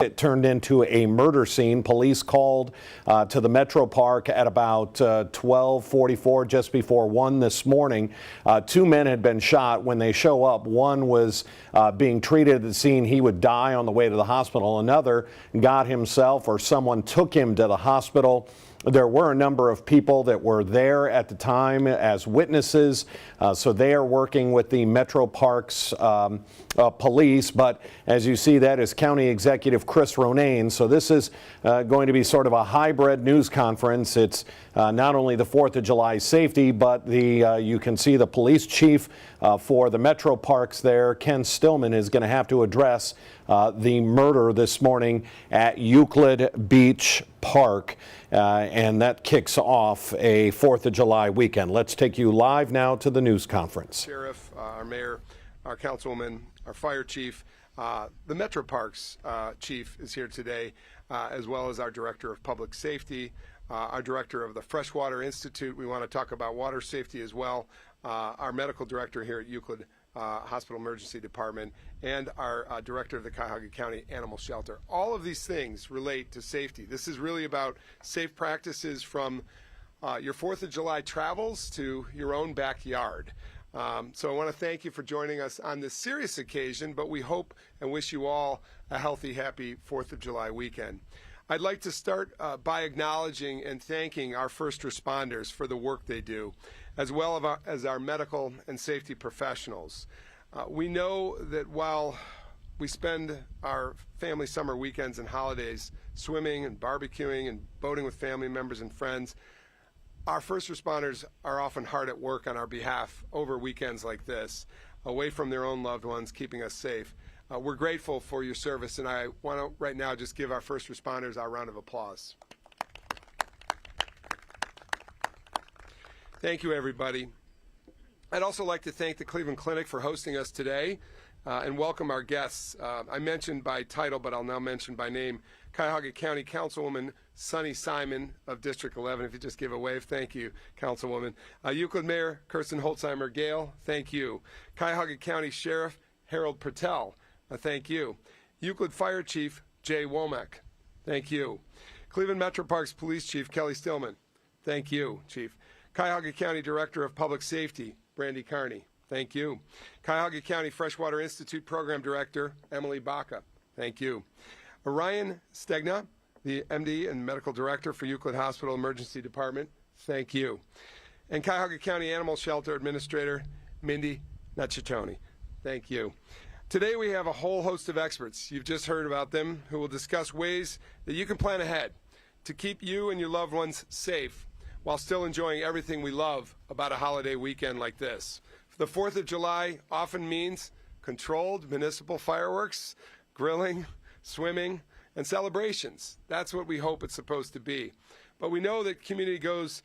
It turned into a murder scene. Police called to the Metropark at about 12:44, just before 1 this morning. Two men had been shot. When they show up, one was being treated at the scene. He would die on the way to the hospital. Another got himself, or someone took him to the hospital. There were a number of people that were there at the time as witnesses, so they are working with the Metroparks police. But as you see, that is County Executive Chris Ronayne. So this is going to be sort of a hybrid news conference. It's not only the 4th of July safety, but you can see the police chief for the Metroparks there, Ken Stillman, is going to have to address the murder this morning at Euclid Beach Park. And that kicks off a 4th of July weekend. Let's take you live now to the news conference. Sheriff, our mayor, our councilwoman, our fire chief, the Metroparks chief is here today, as well as our director of public safety, our director of the Freshwater Institute. We want to talk about water safety as well. Our medical director here at Euclid Hospital Emergency Department, and our director of the Cuyahoga County Animal Shelter. All of these things relate to safety. This is really about safe practices from your 4th of July travels to your own backyard. So I want to thank you for joining us on this serious occasion, but we hope and wish you all a healthy, happy 4th of July weekend. I'd like to start by acknowledging and thanking our first responders for the work they do, as well as our medical and safety professionals. We know that while we spend our family summer weekends and holidays swimming and barbecuing and boating with family members and friends, our first responders are often hard at work on our behalf over weekends like this, away from their own loved ones, keeping us safe. We're grateful for your service, and I want to right now just give our first responders our round of applause. Thank you, everybody. I'd also like to thank the Cleveland Clinic for hosting us today and welcome our guests. I mentioned by title, but I'll now mention by name, Cuyahoga County Councilwoman Sunny Simon of District 11. If you just give a wave, thank you, Councilwoman. Euclid Mayor Kirsten Holtzheimer Gale, thank you. Cuyahoga County Sheriff Harold Patel, thank you. Euclid Fire Chief Jay Womack, thank you. Cleveland Metroparks Police Chief Kelly Stillman, thank you, Chief. Cuyahoga County Director of Public Safety Brandy Carney, thank you. Cuyahoga County Freshwater Institute Program Director Emily Baca, thank you. Orion Stegna, the MD and Medical Director for Euclid Hospital Emergency Department, thank you. And Cuyahoga County Animal Shelter Administrator Mindy Nachitoni, thank you. Today we have a whole host of experts, you've just heard about them, who will discuss ways that you can plan ahead to keep you and your loved ones safe while still enjoying everything we love about a holiday weekend like this. The 4th of July often means controlled municipal fireworks, grilling, swimming, and celebrations. That's what we hope it's supposed to be. But we know that community goes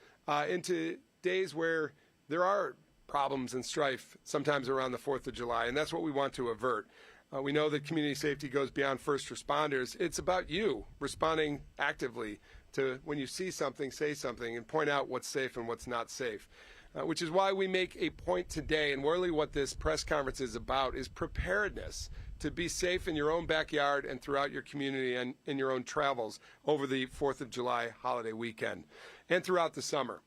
into days where there are problems and strife sometimes around the 4th of July, and that's what we want to avert. We know that community safety goes beyond first responders. It's about you responding actively to when you see something, say something, and point out what's safe and what's not safe. Which is why we make a point today, and really what this press conference is about, is preparedness to be safe in your own backyard and throughout your community and in your own travels over the 4th of July holiday weekend and throughout the summer.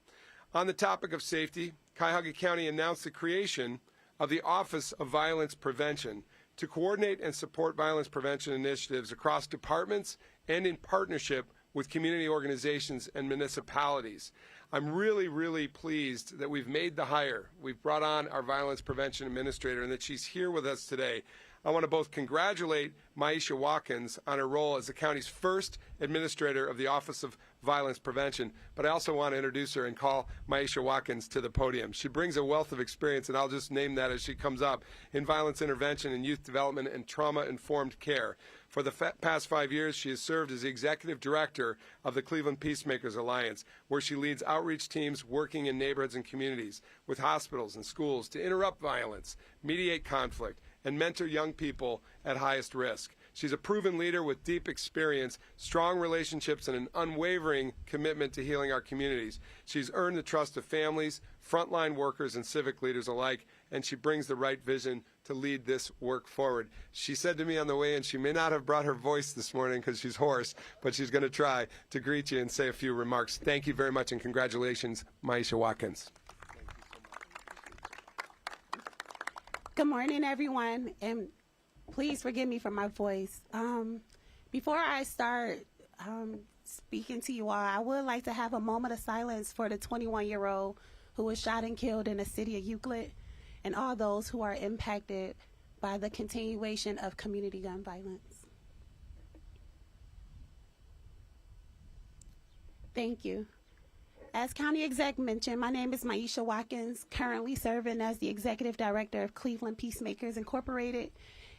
On the topic of safety, Cuyahoga County announced the creation of the Office of Violence Prevention to coordinate and support violence prevention initiatives across departments and in partnership with community organizations and municipalities. I'm really, really pleased that we've made the hire. We've brought on our violence prevention administrator and that she's here with us today. I want to both congratulate Maisha Watkins on her role as the county's first administrator of the Office of Violence Prevention, but I also want to introduce her and call Maisha Watkins to the podium. She brings a wealth of experience, and I'll just name that as she comes up, in violence intervention and youth development and trauma-informed care. For the past 5 years, she has served as the executive director of the Cleveland Peacemakers Alliance, where she leads outreach teams working in neighborhoods and communities with hospitals and schools to interrupt violence, mediate conflict, and mentor young people at highest risk. She's a proven leader with deep experience, strong relationships, and an unwavering commitment to healing our communities. She's earned the trust of families, frontline workers, and civic leaders alike, and she brings the right vision to lead this work forward. She said to me on the way in, she may not have brought her voice this morning because she's hoarse, but she's going to try to greet you and say a few remarks. Thank you very much, and congratulations, Maisha Watkins. Good morning, everyone, and please forgive me for my voice. Before I start speaking to you all, I would like to have a moment of silence for the 21-year-old who was shot and killed in the city of Euclid, and all those who are impacted by the continuation of community gun violence. Thank you. As County Exec mentioned, my name is Maisha Watkins, currently serving as the Executive Director of Cleveland Peacemakers Incorporated,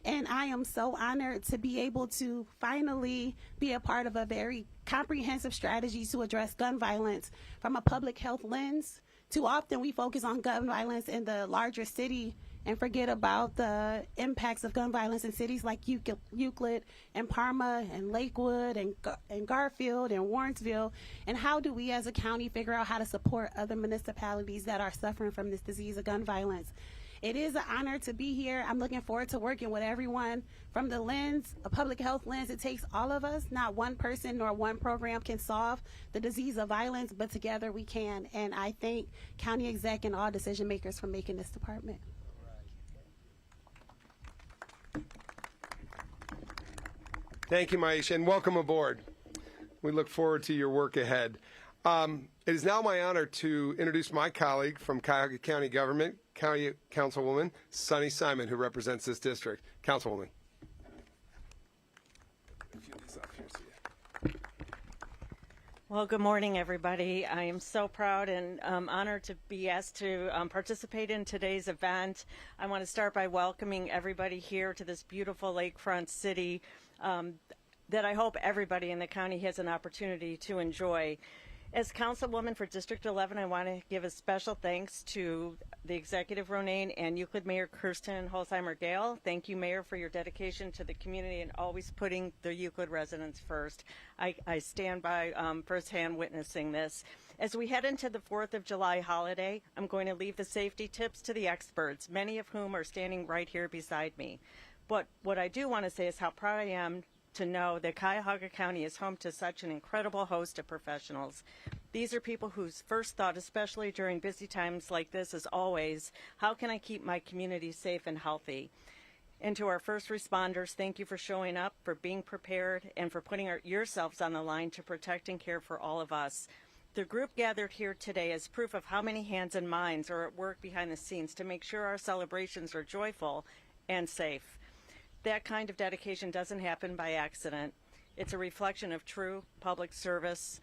and I am so honored to be able to finally be a part of a very comprehensive strategy to address gun violence from a public health lens. Too often we focus on gun violence in the larger city and forget about the impacts of gun violence in cities like Euclid and Parma and Lakewood and Garfield and Warrensville. And how do we as a county figure out how to support other municipalities that are suffering from this disease of gun violence? It is an honor to be here. I'm looking forward to working with everyone. From the lens, a public health lens, it takes all of us. Not one person nor one program can solve the disease of violence, but together we can. And I thank County Exec and all decision makers for making this department. Thank you, Maisha, and welcome aboard. We look forward to your work ahead. It is now my honor to introduce my colleague from Cuyahoga County Government, County Councilwoman Sunny Simon, who represents this district. Councilwoman. Well, good morning, everybody. I am so proud and honored to be asked to participate in today's event. I want to start by welcoming everybody here to this beautiful lakefront city that I hope everybody in the county has an opportunity to enjoy. As Councilwoman for District 11, I want to give a special thanks to the Executive Ronayne and Euclid Mayor Kirsten Holzheimer-Gale. Thank you, Mayor, for your dedication to the community and always putting the Euclid residents first. I stand by firsthand witnessing this. As we head into the 4th of July holiday, I'm going to leave the safety tips to the experts, many of whom are standing right here beside me. But what I do want to say is how proud I am to know that Cuyahoga County is home to such an incredible host of professionals. These are people whose first thought, especially during busy times like this, is always, how can I keep my community safe and healthy? And to our first responders, thank you for showing up, for being prepared, and for putting yourselves on the line to protect and care for all of us. The group gathered here today is proof of how many hands and minds are at work behind the scenes to make sure our celebrations are joyful and safe. That kind of dedication doesn't happen by accident. It's a reflection of true public service,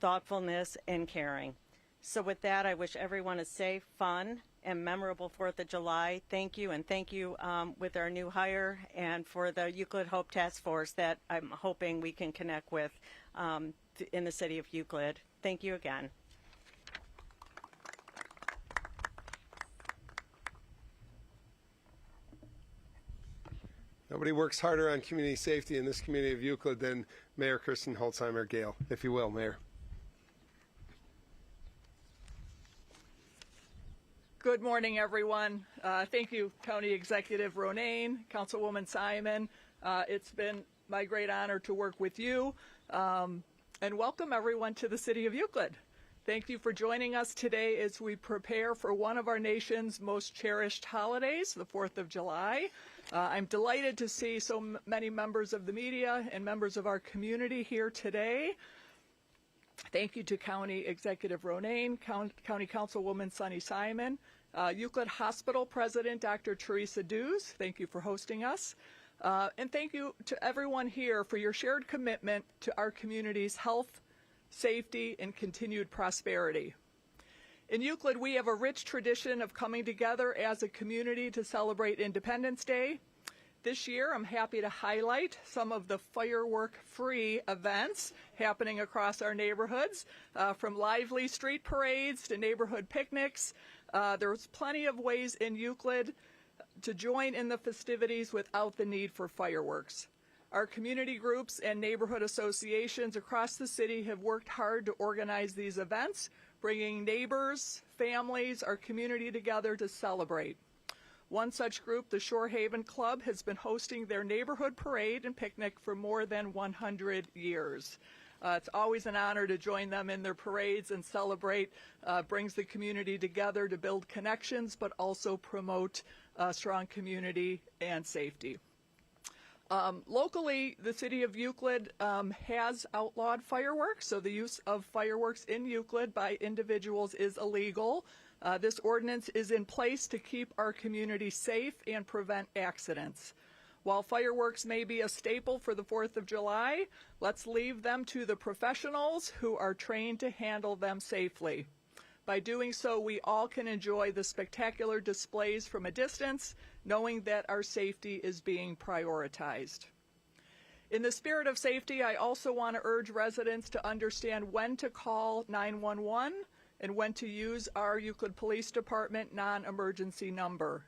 thoughtfulness, and caring. So with that, I wish everyone a safe, fun, and memorable 4th of July. Thank you, and thank you with our new hire and for the Euclid Hope Task Force that I'm hoping we can connect with in the city of Euclid. Thank you again. Nobody works harder on community safety in this community of Euclid than Mayor Kirsten Holzheimer-Gale. If you will, Mayor. Good morning, everyone. Thank you, County Executive Ronayne, Councilwoman Simon. It's been my great honor to work with you, and welcome everyone to the city of Euclid. Thank you for joining us today as we prepare for one of our nation's most cherished holidays, the 4th of July. I'm delighted to see so many members of the media and members of our community here today. Thank you to County Executive Ronayne, County Councilwoman Sunny Simon, Euclid Hospital President Dr. Teresa Dews. Thank you for hosting us. And thank you to everyone here for your shared commitment to our community's health, safety, and continued prosperity. In Euclid, we have a rich tradition of coming together as a community to celebrate Independence Day. This year, I'm happy to highlight some of the firework-free events happening across our neighborhoods, from lively street parades to neighborhood picnics. There's plenty of ways in Euclid to join in the festivities without the need for fireworks. Our community groups and neighborhood associations across the city have worked hard to organize these events, bringing neighbors, families, our community together to celebrate. One such group, the Shore Haven Club, has been hosting their neighborhood parade and picnic for more than 100 years. It's always an honor to join them in their parades and celebrate, brings the community together to build connections, but also promote strong community and safety. Locally, the city of Euclid has outlawed fireworks, so the use of fireworks in Euclid by individuals is illegal. This ordinance is in place to keep our community safe and prevent accidents. While fireworks may be a staple for the 4th of July, let's leave them to the professionals who are trained to handle them safely. By doing so, we all can enjoy the spectacular displays from a distance, knowing that our safety is being prioritized. In the spirit of safety, I also want to urge residents to understand when to call 911 and when to use our Euclid Police Department non-emergency number.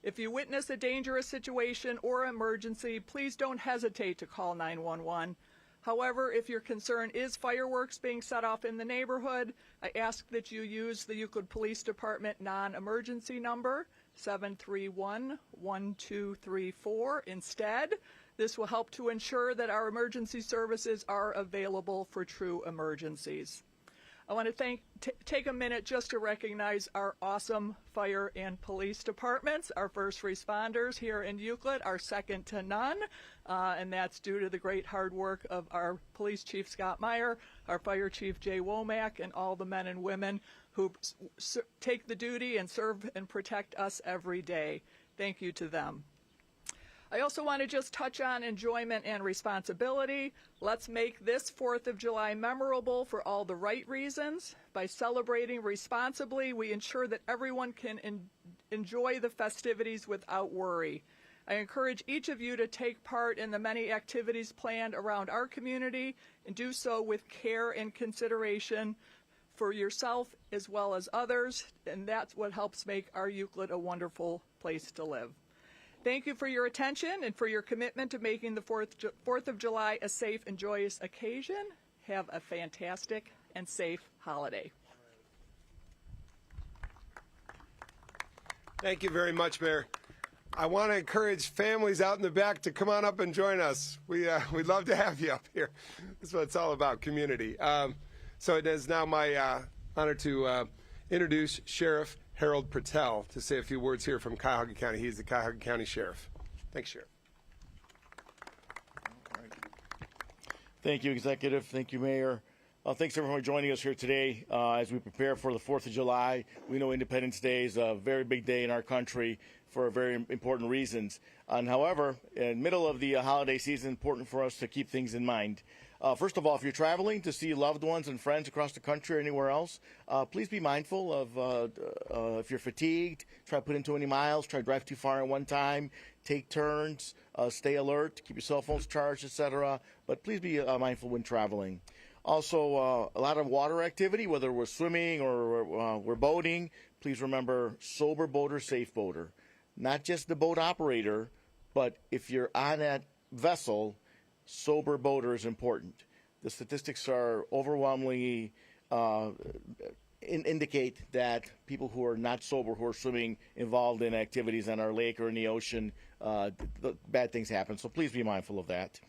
If you witness a dangerous situation or emergency, please don't hesitate to call 911. However, if your concern is fireworks being set off in the neighborhood, I ask that you use the Euclid Police Department non-emergency number, 731-1234 instead. This will help to ensure that our emergency services are available for true emergencies. I want to take a minute just to recognize our awesome fire and police departments. Our first responders here in Euclid are second to none, and that's due to the great hard work of our police chief, Scott Meyer, our fire chief, Jay Womack, and all the men and women who take the duty and serve and protect us every day. Thank you to them. I also want to just touch on enjoyment and responsibility. Let's make this 4th of July memorable for all the right reasons. By celebrating responsibly, we ensure that everyone can enjoy the festivities without worry. I encourage each of you to take part in the many activities planned around our community and do so with care and consideration for yourself as well as others, and that's what helps make our Euclid a wonderful place to live. Thank you for your attention and for your commitment to making the 4th of July a safe and joyous occasion. Have a fantastic and safe holiday. Thank you very much, Mayor. I want to encourage families out in the back to come on up and join us. We'd love to have you up here. That's what it's all about, community. So it is now my honor to introduce Sheriff Harold Patel to say a few words here from Cuyahoga County. He's the Cuyahoga County Sheriff. Thanks, Sheriff. Thank you, Executive. Thank you, Mayor. Thanks, everyone, for joining us here today as we prepare for the 4th of July. We know Independence Day is a very big day in our country for very important reasons. However, in the middle of the holiday season, it's important for us to keep things in mind. First of all, if you're traveling to see loved ones and friends across the country or anywhere else, please be mindful of if you're fatigued, try to put in too many miles, try to drive too far at one time, take turns, stay alert, keep your cell phones charged, etc. But please be mindful when traveling. Also, a lot of water activity, whether we're swimming or we're boating, please remember sober boater, safe boater. Not just the boat operator, but if you're on that vessel, sober boater is important. The statistics are overwhelmingly indicate that people who are not sober, who are swimming involved in activities on our lake or in the ocean, bad things happen. So please be mindful of that.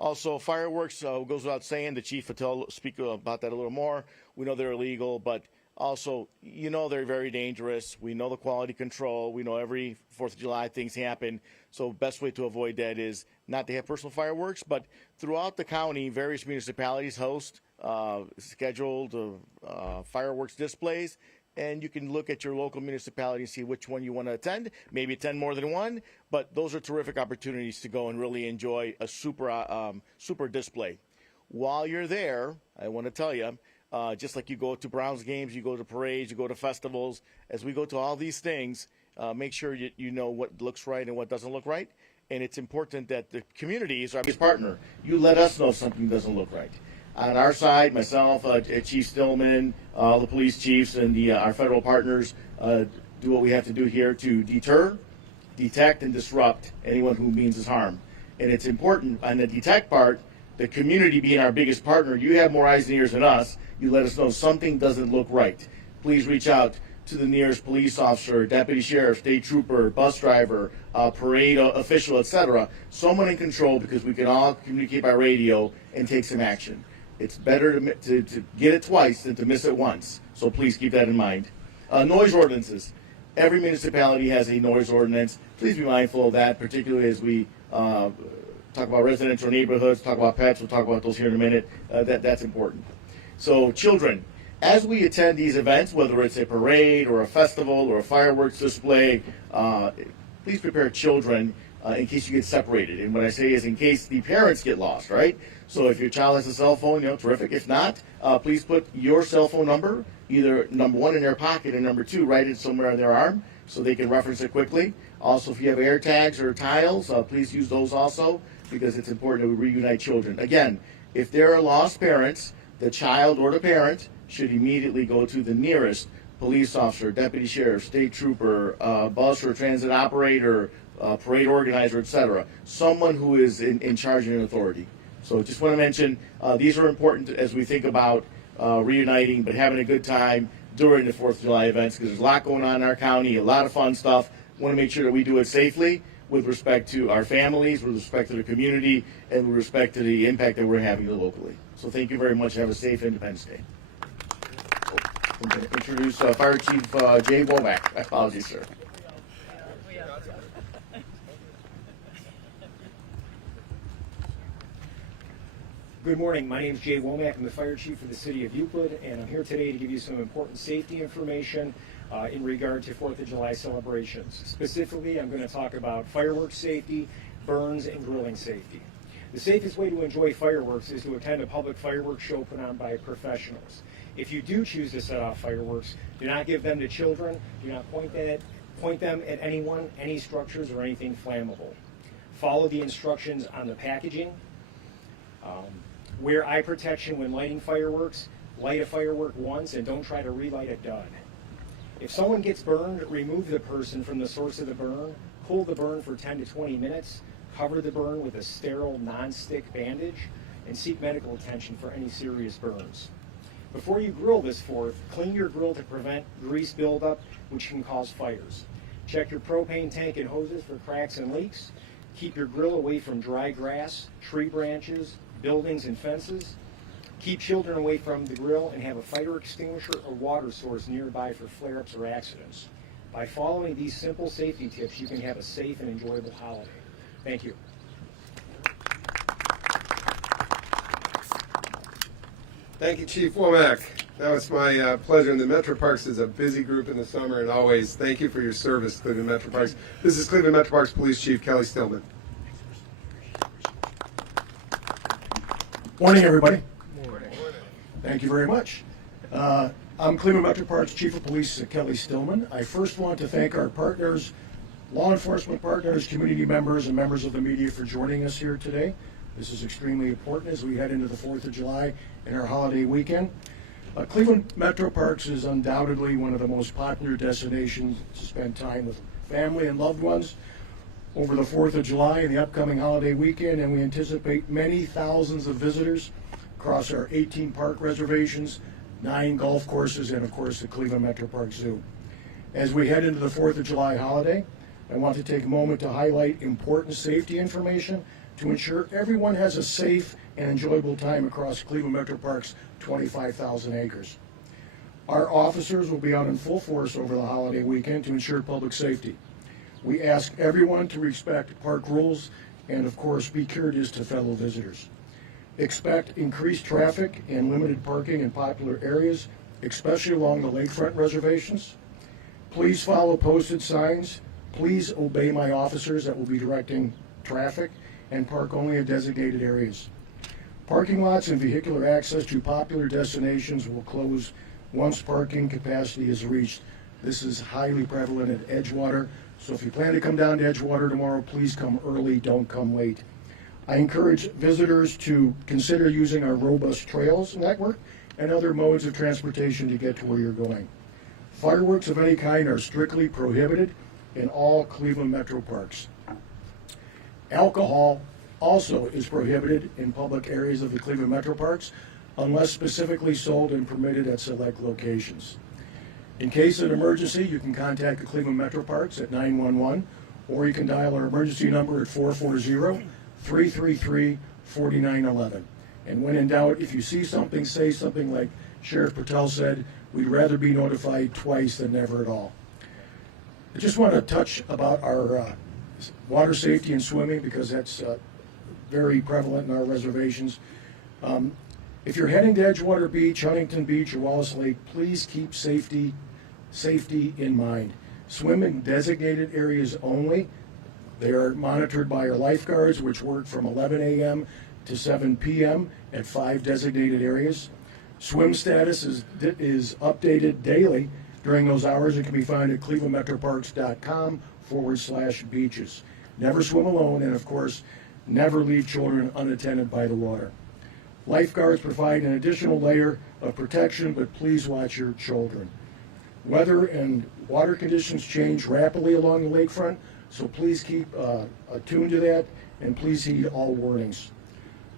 Also, fireworks goes without saying. The chief will speak about that a little more. We know they're illegal, but also, you know, they're very dangerous. We know the quality control. We know every 4th of July things happen. So best way to avoid that is not to have personal fireworks, but throughout the county, various municipalities host scheduled fireworks displays. And you can look at your local municipality and see which one you want to attend. Maybe attend more than one, but those are terrific opportunities to go and really enjoy a super display. While you're there, I want to tell you, just like you go to Browns games, you go to parades, you go to festivals, as we go to all these things, make sure you know what looks right and what doesn't look right. And it's important that the community is our biggest partner. You let us know if something doesn't look right. On our side, myself, Chief Stillman, all the police chiefs, and our federal partners do what we have to do here to deter, detect, and disrupt anyone who means us harm. And it's important on the detect part, the community being our biggest partner, you have more eyes and ears than us. You let us know something doesn't look right. Please reach out to the nearest police officer, deputy sheriff, state trooper, bus driver, parade official, etc. Someone in control, because we can all communicate by radio and take some action. It's better to get it twice than to miss it once. So please keep that in mind. Noise ordinances. Every municipality has a noise ordinance. Please be mindful of that, particularly as we talk about residential neighborhoods, talk about pets. We'll talk about those here in a minute. That's important. So children, as we attend these events, whether it's a parade or a festival or a fireworks display, please prepare children in case you get separated. And what I say is in case the parents get lost, right? So if your child has a cell phone, terrific. If not, please put your cell phone number, either number 1 in their pocket and number 2, write it somewhere on their arm so they can reference it quickly. Also, if you have air tags or tiles, please use those also, because it's important that we reunite children. Again, if there are lost parents, the child or the parent should immediately go to the nearest police officer, deputy sheriff, state trooper, bus or transit operator, parade organizer, etc. Someone who is in charge and in authority. So just want to mention, these are important as we think about reuniting, but having a good time during the 4th of July events, because there's a lot going on in our county, a lot of fun stuff. Want to make sure that we do it safely with respect to our families, with respect to the community, and with respect to the impact that we're having locally. So thank you very much. Have a safe Independence Day. I'm going to introduce Fire Chief Jay Womack. Apologies, sir. Good morning. My name is Jay Womack. I'm the fire chief for the city of Euclid, and I'm here today to give you some important safety information in regard to 4th of July celebrations. Specifically, I'm going to talk about fireworks safety, burns, and grilling safety. The safest way to enjoy fireworks is to attend a public fireworks show put on by professionals. If you do choose to set off fireworks, do not give them to children. Do not point them at anyone, any structures, or anything flammable. Follow the instructions on the packaging. Wear eye protection when lighting fireworks. Light a firework once and don't try to relight a dud. If someone gets burned, remove the person from the source of the burn. Cool the burn for 10 to 20 minutes. Cover the burn with a sterile non-stick bandage and seek medical attention for any serious burns. Before you grill this 4th, clean your grill to prevent grease buildup, which can cause fires. Check your propane tank and hoses for cracks and leaks. Keep your grill away from dry grass, tree branches, buildings, and fences. Keep children away from the grill and have a fire extinguisher or water source nearby for flare-ups or accidents. By following these simple safety tips, you can have a safe and enjoyable holiday. Thank you. Thank you, Chief Womack. Now it's my pleasure, and the Metroparks is a busy group in the summer, and always thank you for your service, Cleveland Metroparks. This is Cleveland Metroparks Police Chief Kelly Stillman. Morning, everybody. Morning. Thank you very much. I'm Cleveland Metroparks Chief of Police Kelly Stillman. I first want to thank our partners, law enforcement partners, community members, and members of the media for joining us here today. This is extremely important as we head into the 4th of July and our holiday weekend. Cleveland Metroparks is undoubtedly one of the most popular destinations to spend time with family and loved ones over the 4th of July and the upcoming holiday weekend, and we anticipate many thousands of visitors across our 18 park reservations, 9 golf courses, and of course the Cleveland Metroparks Zoo. As we head into the 4th of July holiday, I want to take a moment to highlight important safety information to ensure everyone has a safe and enjoyable time across Cleveland Metroparks' 25,000 acres. Our officers will be out in full force over the holiday weekend to ensure public safety. We ask everyone to respect park rules and, of course, be courteous to fellow visitors. Expect increased traffic and limited parking in popular areas, especially along the lakefront reservations. Please follow posted signs. Please obey my officers that will be directing traffic, and park only in designated areas. Parking lots and vehicular access to popular destinations will close once parking capacity is reached. This is highly prevalent at Edgewater, so if you plan to come down to Edgewater tomorrow, please come early, don't come late. I encourage visitors to consider using our robust trails network and other modes of transportation to get to where you're going. Fireworks of any kind are strictly prohibited in all Cleveland Metroparks. Alcohol also is prohibited in public areas of the Cleveland Metroparks unless specifically sold and permitted at select locations. In case of an emergency, you can contact the Cleveland Metroparks at 911, or you can dial our emergency number at 440-333-4911. And when in doubt, if you see something, say something like Sheriff Patel said, we'd rather be notified twice than never at all. I just want to touch about our water safety and swimming, because that's very prevalent in our reservations. If you're heading to Edgewater Beach, Huntington Beach, or Wallace Lake, please keep safety in mind. Swim in designated areas only. They are monitored by our lifeguards, which work from 11 a.m. to 7 p.m. at 5 designated areas. Swim status is updated daily during those hours. It can be found at clevelandmetroparks.com/beaches. Never swim alone, and of course, never leave children unattended by the water. Lifeguards provide an additional layer of protection, but please watch your children. Weather and water conditions change rapidly along the lakefront, so please keep attuned to that, and please heed all warnings.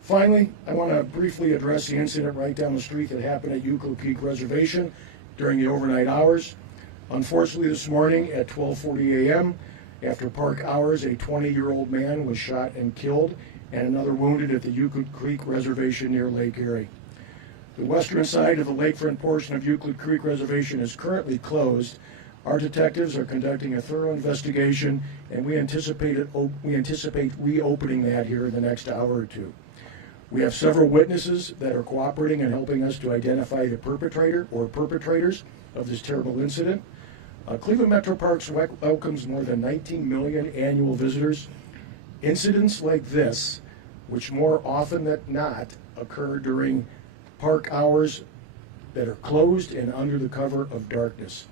Finally, I want to briefly address the incident right down the street that happened at Euclid Creek Reservation during the overnight hours. Unfortunately, this morning at 12:40 a.m., after park hours, a 20-year-old man was shot and killed, and another wounded at the Euclid Creek Reservation near Lake Erie. The western side of the lakefront portion of Euclid Creek Reservation is currently closed. Our detectives are conducting a thorough investigation, and we anticipate reopening that here in the next hour or two. We have several witnesses that are cooperating and helping us to identify the perpetrator or perpetrators of this terrible incident. Cleveland Metroparks welcomes more than 19 million annual visitors. Incidents like this, which more often than not occur during park hours that are closed and under the cover of darkness.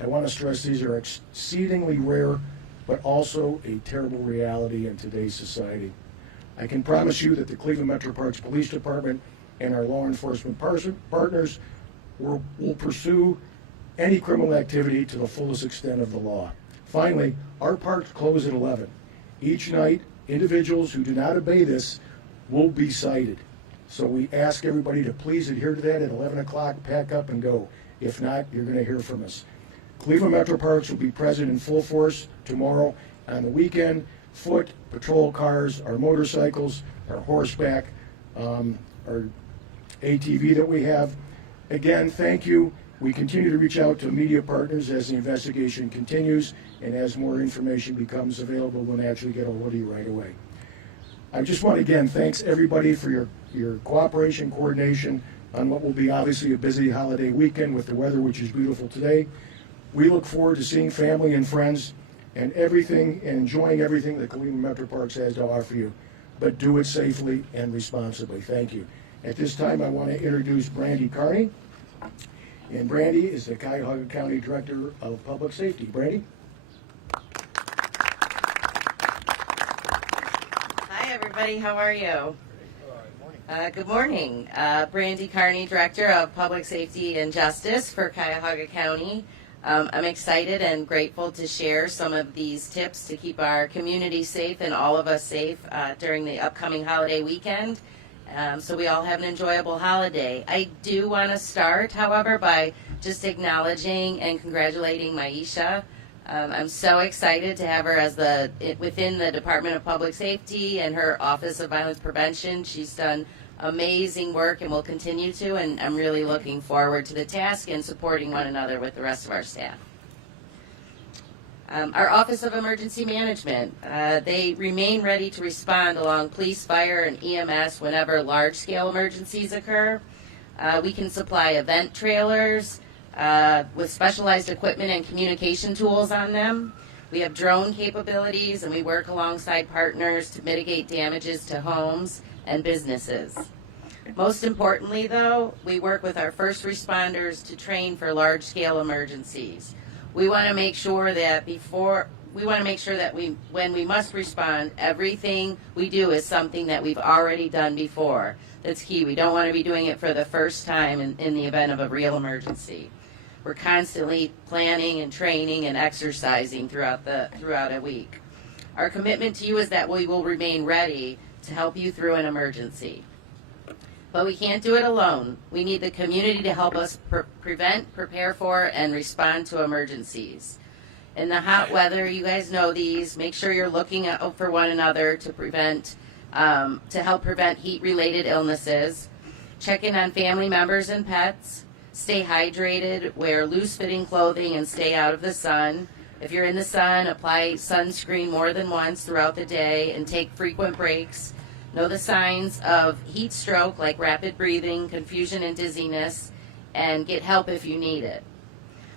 I want to stress these are exceedingly rare, but also a terrible reality in today's society. I can promise you that the Cleveland Metroparks Police Department and our law enforcement partners will pursue any criminal activity to the fullest extent of the law. Finally, our parks close at 11. Each night, individuals who do not obey this will be cited. So we ask everybody to please adhere to that. At 11 o'clock, pack up and go. If not, you're going to hear from us. Cleveland Metroparks will be present in full force tomorrow. On the weekend, foot, patrol cars, our motorcycles, our horseback, our ATV that we have. Again, thank you. We continue to reach out to media partners as the investigation continues, and as more information becomes available, we'll naturally get a hold of you right away. I just want to again thanks everybody for your cooperation, coordination on what will be obviously a busy holiday weekend with the weather, which is beautiful today. We look forward to seeing family and friends and everything, and enjoying everything that Cleveland Metroparks has to offer you, but do it safely and responsibly. Thank you. At this time, I want to introduce Brandy Carney. And Brandy is the Cuyahoga County Director of Public Safety. Brandy? Hi, everybody. How are you? Good morning. Brandy Carney, Director of Public Safety and Justice for Cuyahoga County. I'm excited and grateful to share some of these tips to keep our community safe and all of us safe during the upcoming holiday weekend. So we all have an enjoyable holiday. I do want to start, however, by just acknowledging and congratulating Maisha. I'm so excited to have her as within the Department of Public Safety and her Office of Violence Prevention. She's done amazing work and will continue to, and I'm really looking forward to the task and supporting one another with the rest of our staff. Our Office of Emergency Management, they remain ready to respond along police, fire, and EMS whenever large-scale emergencies occur. We can supply event trailers with specialized equipment and communication tools on them. We have drone capabilities, and we work alongside partners to mitigate damages to homes and businesses. Most importantly, though, we work with our first responders to train for large-scale emergencies. We want to make sure that when we must respond, everything we do is something that we've already done before. That's key. We don't want to be doing it for the first time in the event of a real emergency. We're constantly planning and training and exercising throughout a week. Our commitment to you is that we will remain ready to help you through an emergency. But we can't do it alone. We need the community to help us prevent, prepare for, and respond to emergencies. In the hot weather, you guys know these. Make sure you're looking out for one another to help prevent heat-related illnesses. Check in on family members and pets. Stay hydrated. Wear loose-fitting clothing and stay out of the sun. If you're in the sun, apply sunscreen more than once throughout the day and take frequent breaks. Know the signs of heat stroke like rapid breathing, confusion, and dizziness, and get help if you need it.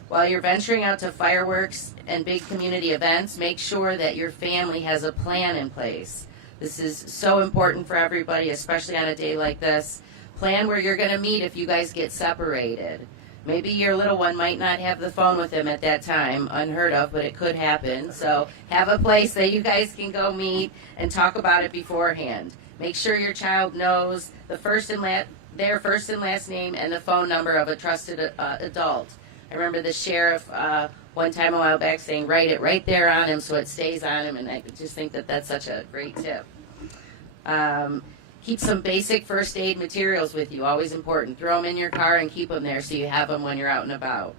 While you're venturing out to fireworks and big community events, make sure that your family has a plan in place. This is so important for everybody, especially on a day like this. Plan where you're going to meet if you guys get separated. Maybe your little one might not have the phone with them at that time, unheard of, but it could happen. So have a place that you guys can go meet and talk about it beforehand. Make sure your child knows their first and last name and the phone number of a trusted adult. I remember the sheriff one time a while back saying, write it right there on him so it stays on him, and I just think that that's such a great tip. Keep some basic first aid materials with you, always important. Throw them in your car and keep them there so you have them when you're out and about.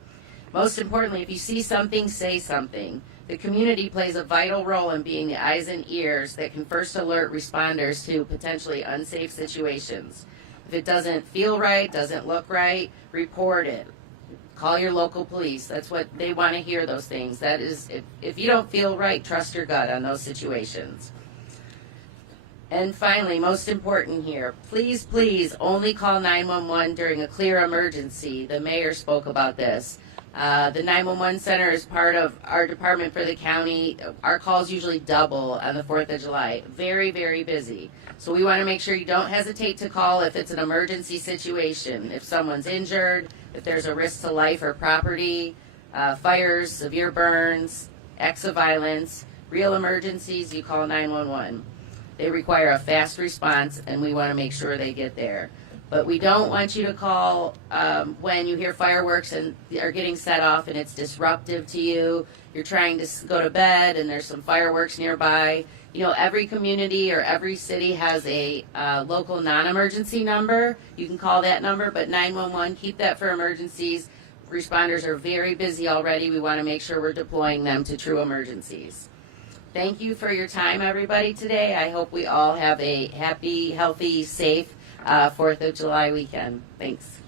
Most importantly, if you see something, say something. The community plays a vital role in being the eyes and ears that can first alert responders to potentially unsafe situations. If it doesn't feel right, doesn't look right, report it. Call your local police. That's what they want to hear, those things. That is, if you don't feel right, trust your gut on those situations. And finally, most important here, please, please only call 911 during a clear emergency. The mayor spoke about this. The 911 center is part of our department for the county. Our calls usually double on the 4th of July. Very, very busy. So we want to make sure you don't hesitate to call if it's an emergency situation. If someone's injured, if there's a risk to life or property, fires, severe burns, acts of violence, real emergencies, you call 911. They require a fast response, and we want to make sure they get there. But we don't want you to call when you hear fireworks and are getting set off and it's disruptive to you. You're trying to go to bed and there's some fireworks nearby. You know, every community or every city has a local non-emergency number. You can call that number, but 911, keep that for emergencies. Responders are very busy already. We want to make sure we're deploying them to true emergencies. Thank you for your time, everybody, today. I hope we all have a happy, healthy, safe 4th of July weekend. Thanks.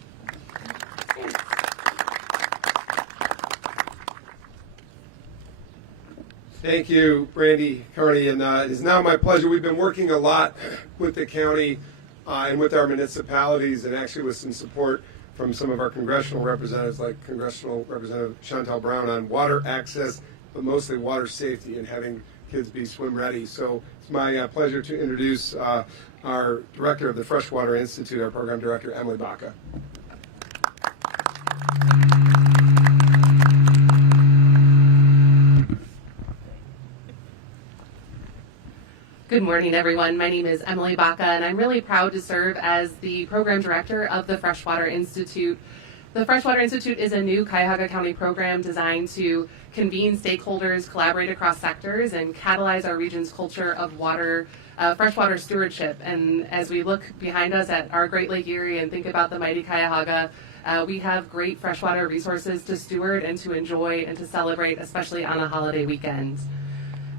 Thank you, Brandy Carney, and it is now my pleasure. We've been working a lot with the county and with our municipalities, and actually with some support from some of our congressional representatives, like Congressional Representative Chantal Brown, on water access, but mostly water safety and having kids be swim ready. So it's my pleasure to introduce our director of the Freshwater Institute, our program director, Emily Baca. Good morning, everyone. My name is Emily Baca, and I'm really proud to serve as the program director of the Freshwater Institute. The Freshwater Institute is a new Cuyahoga County program designed to convene stakeholders, collaborate across sectors, and catalyze our region's culture of freshwater stewardship. And as we look behind us at our Great Lake Erie and think about the mighty Cuyahoga, we have great freshwater resources to steward and to enjoy and to celebrate, especially on a holiday weekend.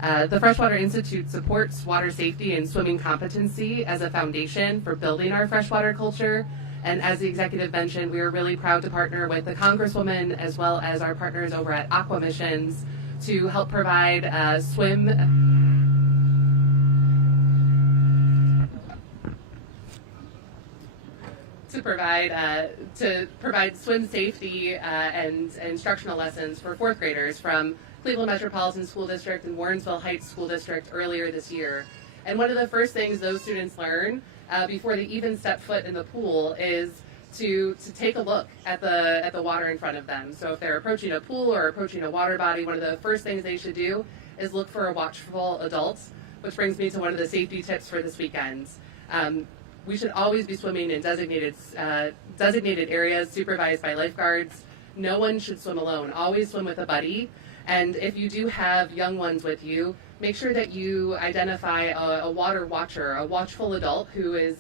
The Freshwater Institute supports water safety and swimming competency as a foundation for building our freshwater culture. And as the executive mentioned, we are really proud to partner with the Congresswoman as well as our partners over at Aqua Missions to help provide provide swim safety and instructional lessons for fourth graders from Cleveland Metropolitan School District and Warrensville Heights School District earlier this year. And one of the first things those students learn before they even step foot in the pool is to take a look at the water in front of them. So if they're approaching a pool or approaching a water body, one of the first things they should do is look for a watchful adult, which brings me to one of the safety tips for this weekend. We should always be swimming in designated areas supervised by lifeguards. No one should swim alone. Always swim with a buddy. And if you do have young ones with you, make sure that you identify a water watcher, a watchful adult who is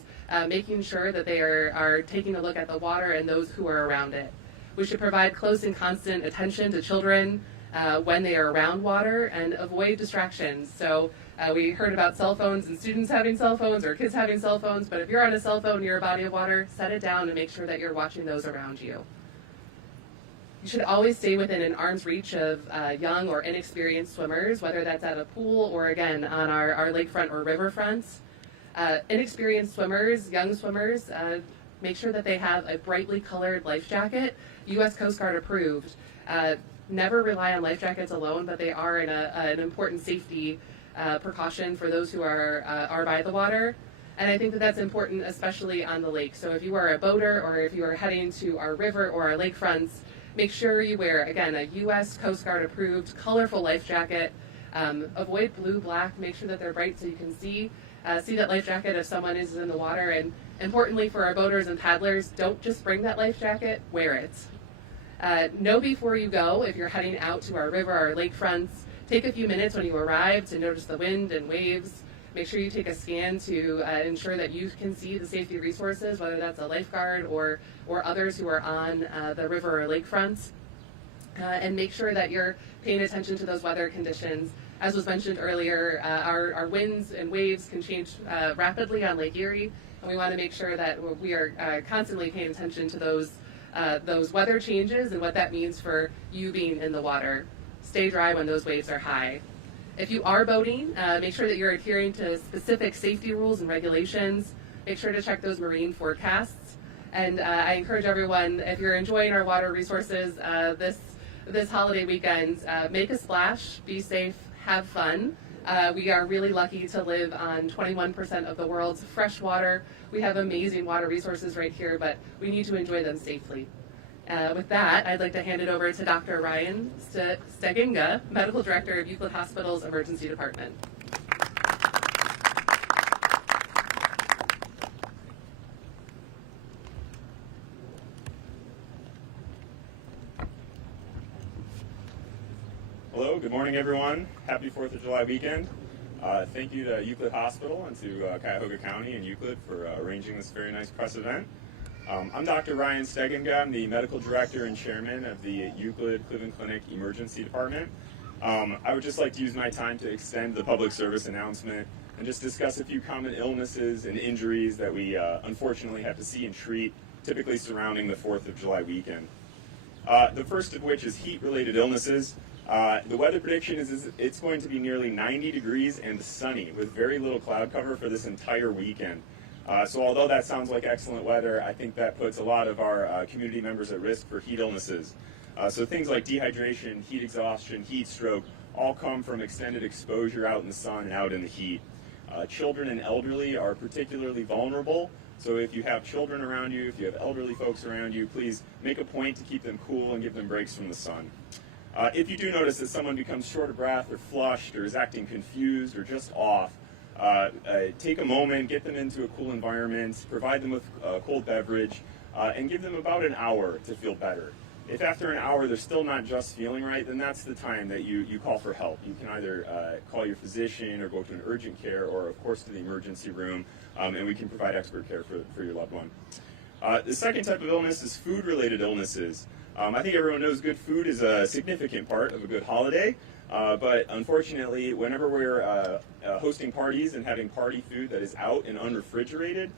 making sure that they are taking a look at the water and those who are around it. We should provide close and constant attention to children when they are around water and avoid distractions. So we heard about cell phones and students having cell phones or kids having cell phones, but if you're on a cell phone near a body of water, set it down and make sure that you're watching those around you. You should always stay within an arm's reach of young or inexperienced swimmers, whether that's at a pool or, again, on our lakefront or riverfronts. Inexperienced swimmers, young swimmers, make sure that they have a brightly colored life jacket, U.S. Coast Guard approved. Never rely on life jackets alone, but they are an important safety precaution for those who are by the water. And I think that that's important, especially on the lake. So if you are a boater or if you are heading to our river or our lakefronts, make sure you wear, again, a U.S. Coast Guard approved colorful life jacket. Avoid blue, black, make sure that they're bright so you can see that life jacket if someone is in the water. And importantly for our boaters and paddlers, don't just bring that life jacket, wear it. Know before you go, if you're heading out to our river or lakefronts, take a few minutes when you arrive to notice the wind and waves. Make sure you take a scan to ensure that you can see the safety resources, whether that's a lifeguard or others who are on the river or lakefronts. And make sure that you're paying attention to those weather conditions. As was mentioned earlier, our winds and waves can change rapidly on Lake Erie, and we want to make sure that we are constantly paying attention to those weather changes and what that means for you being in the water. Stay dry when those waves are high. If you are boating, make sure that you're adhering to specific safety rules and regulations. Make sure to check those marine forecasts. And I encourage everyone, if you're enjoying our water resources this holiday weekend, make a splash, be safe, have fun. We are really lucky to live on 21% of the world's fresh water. We have amazing water resources right here, but we need to enjoy them safely. With that, I'd like to hand it over to Dr. Ryan Steginga, Medical Director of Euclid Hospital's Emergency Department. Hello, good morning everyone. Happy 4th of July weekend. Thank you to Euclid Hospital and to Cuyahoga County and Euclid for arranging this very nice press event. I'm Dr. Ryan Steginga. I'm the Medical Director and Chairman of the Euclid Cleveland Clinic Emergency Department. I would just like to use my time to extend the public service announcement and just discuss a few common illnesses and injuries that we unfortunately have to see and treat, typically surrounding the 4th of July weekend. The first of which is heat-related illnesses. The weather prediction is it's going to be nearly 90 degrees and sunny with very little cloud cover for this entire weekend. So although that sounds like excellent weather, I think that puts a lot of our community members at risk for heat illnesses. So things like dehydration, heat exhaustion, heat stroke, all come from extended exposure out in the sun and out in the heat. Children and elderly are particularly vulnerable. So if you have children around you, if you have elderly folks around you, please make a point to keep them cool and give them breaks from the sun. If you do notice that someone becomes short of breath or flushed or is acting confused or just off, take a moment, get them into a cool environment, provide them with a cold beverage, and give them about an hour to feel better. If after an hour they're still not just feeling right, then that's the time that you call for help. You can either call your physician or go to an urgent care or, of course, to the emergency room, and we can provide expert care for your loved one. The second type of illness is food-related illnesses. I think everyone knows good food is a significant part of a good holiday. But unfortunately, whenever we're hosting parties and having party food that is out and unrefrigerated,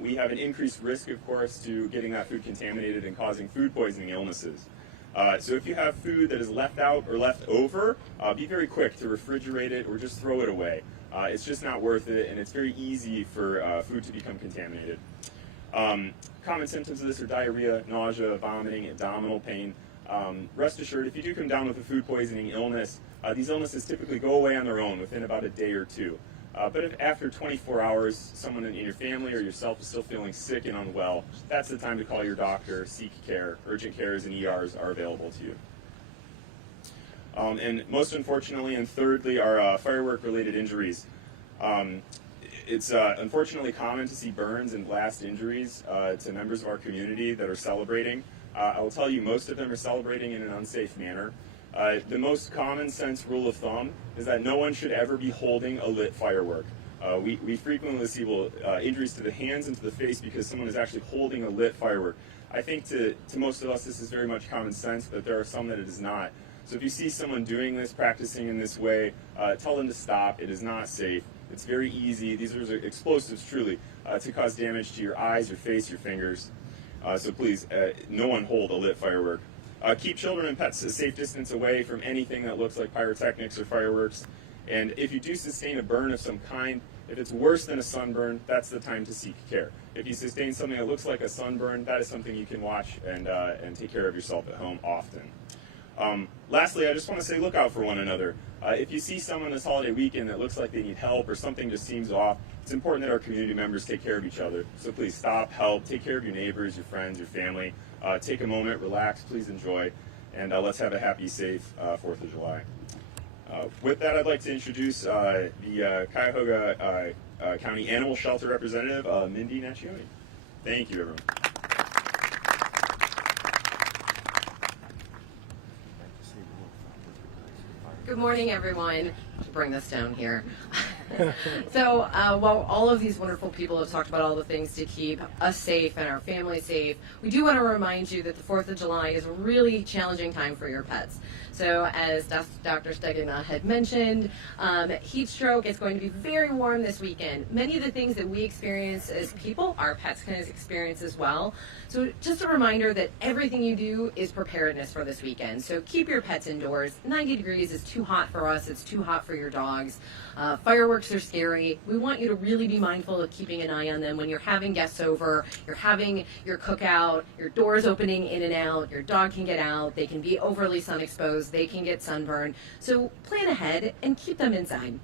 we have an increased risk, of course, to getting that food contaminated and causing food poisoning illnesses. So if you have food that is left out or left over, be very quick to refrigerate it or just throw it away. It's just not worth it, and it's very easy for food to become contaminated. Common symptoms of this are diarrhea, nausea, vomiting, abdominal pain. Rest assured, if you do come down with a food poisoning illness, these illnesses typically go away on their own within about a day or two. But if after 24 hours someone in your family or yourself is still feeling sick and unwell, that's the time to call your doctor, seek care. Urgent cares and ERs are available to you. And most unfortunately and thirdly are firework-related injuries. It's unfortunately common to see burns and blast injuries to members of our community that are celebrating. I will tell you, most of them are celebrating in an unsafe manner. The most common sense rule of thumb is that no one should ever be holding a lit firework. We frequently see injuries to the hands and to the face because someone is actually holding a lit firework. I think to most of us this is very much common sense, but there are some that it is not. So if you see someone doing this, practicing in this way, tell them to stop. It is not safe. It's very easy. These are explosives, truly, to cause damage to your eyes, your face, your fingers. So please, no one hold a lit firework. Keep children and pets a safe distance away from anything that looks like pyrotechnics or fireworks. And if you do sustain a burn of some kind, if it's worse than a sunburn, that's the time to seek care. If you sustain something that looks like a sunburn, that is something you can watch and take care of yourself at home often. Lastly, I just want to say look out for one another. If you see someone this holiday weekend that looks like they need help or something just seems off, it's important that our community members take care of each other. So please stop, help, take care of your neighbors, your friends, your family. Take a moment, relax, please enjoy, and let's have a happy, safe 4th of July. With that, I'd like to introduce the Cuyahoga County Animal Shelter representative, Mindy Naccioni. Thank you, everyone. Good morning, everyone. I'll bring this down here. So while all of these wonderful people have talked about all the things to keep us safe and our family safe, we do want to remind you that the 4th of July is a really challenging time for your pets. So as Dr. Stegina had mentioned, heat stroke is going to be very warm this weekend. Many of the things that we experience as people, our pets can experience as well. So just a reminder that everything you do is preparedness for this weekend. So keep your pets indoors. 90 degrees is too hot for us. It's too hot for your dogs. Fireworks are scary. We want you to really be mindful of keeping an eye on them when you're having guests over, you're having your cookout, your doors opening in and out, your dog can get out, they can be overly sun exposed, they can get sunburned. So plan ahead and keep them inside.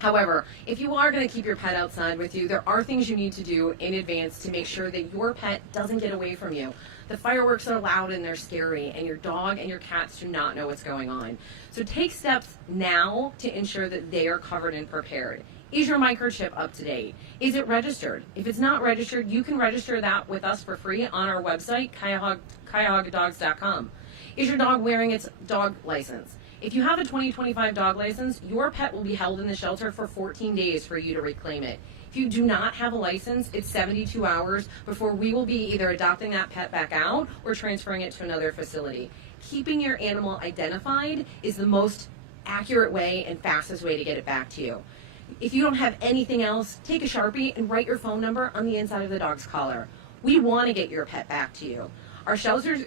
However, if you are going to keep your pet outside with you, there are things you need to do in advance to make sure that your pet doesn't get away from you. The fireworks are loud and they're scary, and your dog and your cats do not know what's going on. So take steps now to ensure that they are covered and prepared. Is your microchip up to date? Is it registered? If it's not registered, you can register that with us for free on our website, cuyahogadogs.com. Is your dog wearing its dog license? If you have a 2025 dog license, your pet will be held in the shelter for 14 days for you to reclaim it. If you do not have a license, it's 72 hours before we will be either adopting that pet back out or transferring it to another facility. Keeping your animal identified is the most accurate way and fastest way to get it back to you. If you don't have anything else, take a Sharpie and write your phone number on the inside of the dog's collar. We want to get your pet back to you. Our shelters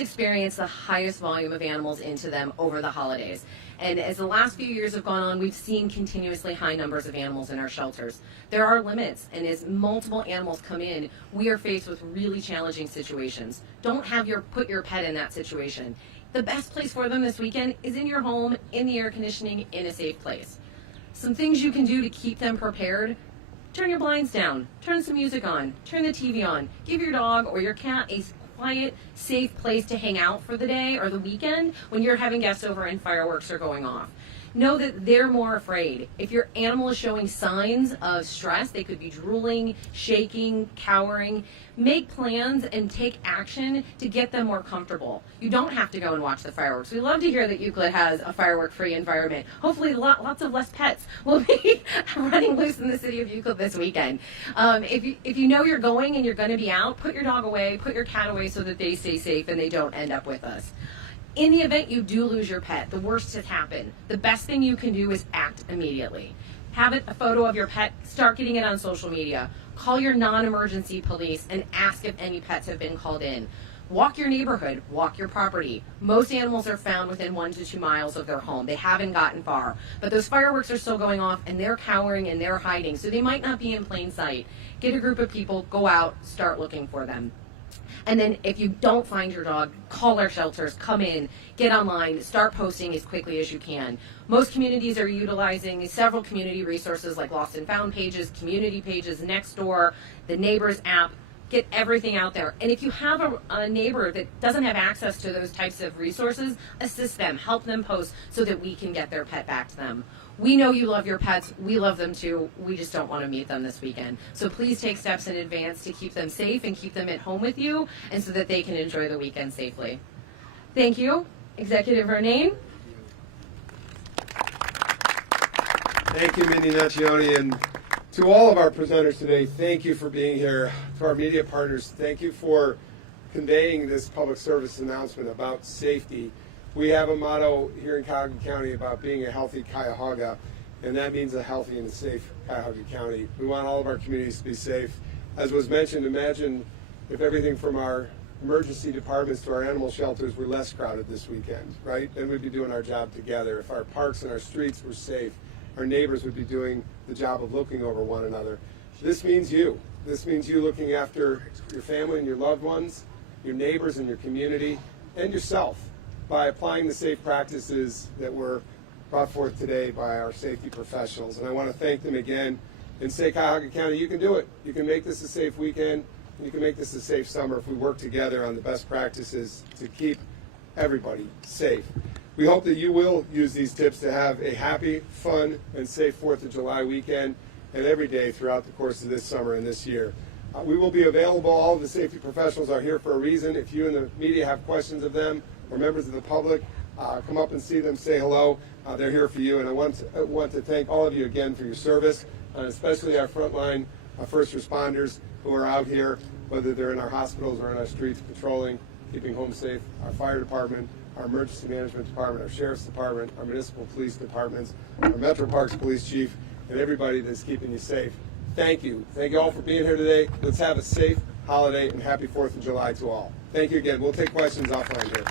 experience the highest volume of animals into them over the holidays. And as the last few years have gone on, we've seen continuously high numbers of animals in our shelters. There are limits, and as multiple animals come in, we are faced with really challenging situations. Don't put your pet in that situation. The best place for them this weekend is in your home, in the air conditioning, in a safe place. Some things you can do to keep them prepared: turn your blinds down, turn some music on, turn the TV on, give your dog or your cat a quiet, safe place to hang out for the day or the weekend when you're having guests over and fireworks are going off. Know that they're more afraid. If your animal is showing signs of stress, they could be drooling, shaking, cowering, make plans and take action to get them more comfortable. You don't have to go and watch the fireworks. We love to hear that Euclid has a firework-free environment. Hopefully lots of less pets will be running loose in the city of Euclid this weekend. If you know you're going and you're going to be out, put your dog away, put your cat away so that they stay safe and they don't end up with us. In the event you do lose your pet, the worst has happened. The best thing you can do is act immediately. Have a photo of your pet, start getting it on social media. Call your non-emergency police and ask if any pets have been called in. Walk your neighborhood, walk your property. Most animals are found within 1 to 2 miles of their home. They haven't gotten far. But those fireworks are still going off and they're cowering and they're hiding, so they might not be in plain sight. Get a group of people, go out, start looking for them. And then if you don't find your dog, call our shelters, come in, get online, start posting as quickly as you can. Most communities are utilizing several community resources like Lost and Found pages, community pages, Nextdoor, the Neighbors app. Get everything out there. And if you have a neighbor that doesn't have access to those types of resources, assist them, help them post so that we can get their pet back to them. We know you love your pets. We love them too. We just don't want to meet them this weekend. So please take steps in advance to keep them safe and keep them at home with you and so that they can enjoy the weekend safely. Thank you, Executive Ronayne. Thank you, Mindy Naccioni, and to all of our presenters today, thank you for being here. To our media partners, thank you for conveying this public service announcement about safety. We have a motto here in Cuyahoga County about being a healthy Cuyahoga, and that means a healthy and a safe Cuyahoga County. We want all of our communities to be safe. As was mentioned, imagine if everything from our emergency departments to our animal shelters were less crowded this weekend, right? Then we'd be doing our job together. If our parks and our streets were safe, our neighbors would be doing the job of looking over one another. This means you. This means you looking after your family and your loved ones, your neighbors and your community, and yourself by applying the safe practices that were brought forth today by our safety professionals. And I want to thank them again and say, Cuyahoga County, you can do it. You can make this a safe weekend. You can make this a safe summer if we work together on the best practices to keep everybody safe. We hope that you will use these tips to have a happy, fun, and safe 4th of July weekend and every day throughout the course of this summer and this year. We will be available. All of the safety professionals are here for a reason. If you in the media have questions of them or members of the public, come up and see them, say hello. They're here for you. And I want to thank all of you again for your service, especially our frontline first responders who are out here, whether they're in our hospitals or in our streets patrolling, keeping homes safe, our fire department, our emergency management department, our sheriff's department, our municipal police departments, our Metroparks police chief, and everybody that's keeping you safe. Thank you. Thank you all for being here today. Let's have a safe holiday and happy 4th of July to all. Thank you again. We'll take questions offline here.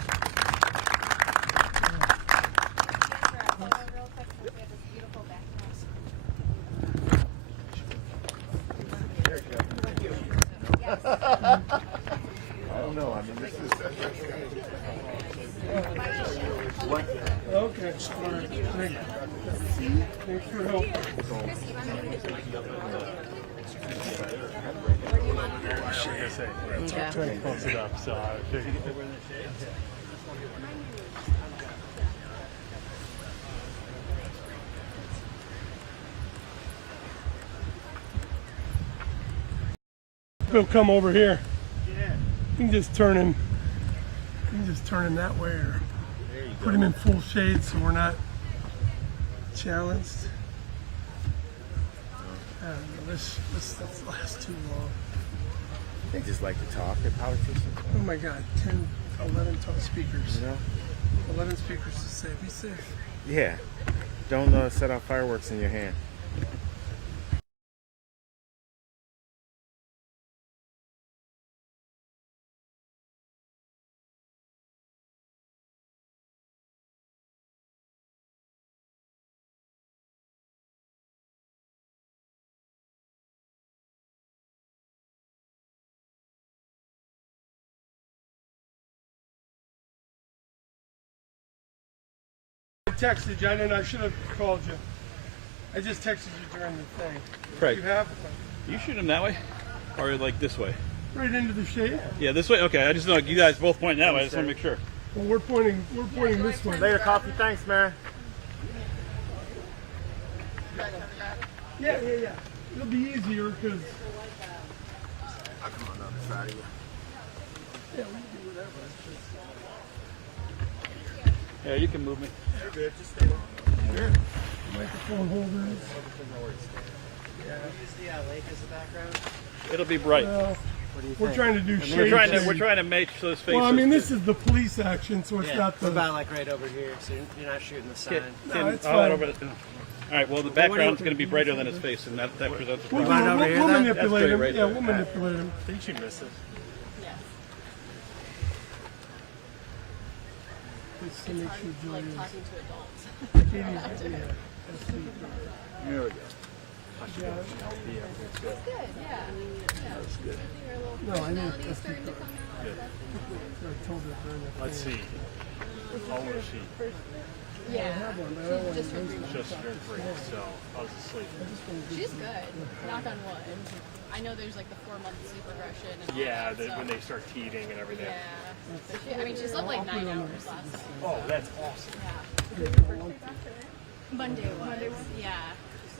I don't know. I mean, this is. Okay. All right. Thanks for your help. Okay. Trying to close it up, so I figured. He'll come over here. Yeah. You can just turn him. You can just turn him that way, or put him in full shade so we're not challenged. I don't know, this lasts too long. They just like to talk at politicians. Oh my God, 10, 11 tall speakers. You know? 11 speakers to say, be safe. Yeah. Don't set off fireworks in your hand. I texted you, and I should have called you. I just texted you during the thing. Right. You have You shoot him that way? Or like this way? right into the shade. Yeah, this way? Okay, I just know you guys both point that way. I just want to make sure. Well, we're pointing this way. Later, coffee. Thanks, man. Yeah. It'll be easier because. I'll come on the other side of you. Yeah, we can do whatever. Yeah, you can move me. You're good. Just stay there. Microphone holders. Yeah. Use the lake as a background. It'll be bright. We're trying to do shade. We're trying to make so this face. Well, I mean, this is the police action, so it's not the. What about like right over here, so you're not shooting the sign? No, it's I'll fine. over the, all right. Well, the background's going to be brighter than his face, and that presents a We'll, problem. we'll manipulate him. right Yeah, there. we'll manipulate him. I think she missed it. Just to make sure Julie is. Talking to adults. Katie's, yeah. There we go. Yeah. Good, yeah. That's good. No, I know. That's the card. So I told her during the Let's thing. see. How old is she? Yeah. I have one, but I don't want to waste Just turned 3, so I was asleep. She's good. Knock on wood. I know there's like the 4-month sleep regression. And all Yeah, that, so. when they start teething and everything. Yeah. So she, I mean, she slept like 9 hours last night. Oh, that's awesome. Yeah. Monday was. Yeah.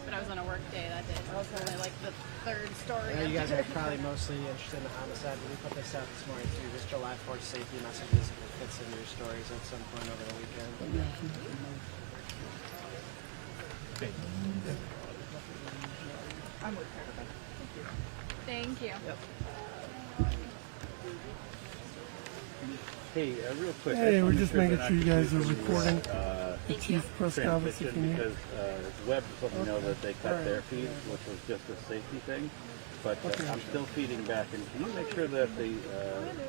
But I was on a work day that day. So it was only like the 3rd story. I know you guys are probably mostly interested in the homicide, but we put this out this morning too. Just July 4th safety messages if it fits into your stories at some point over the weekend. Thank you. Hey, real quick. Hey, we're just making sure you guys are recording the chief press conference if you need. Because Webb let me know that they cut their feed, which was just a safety thing. But I'm still feeding back. And can you make sure that the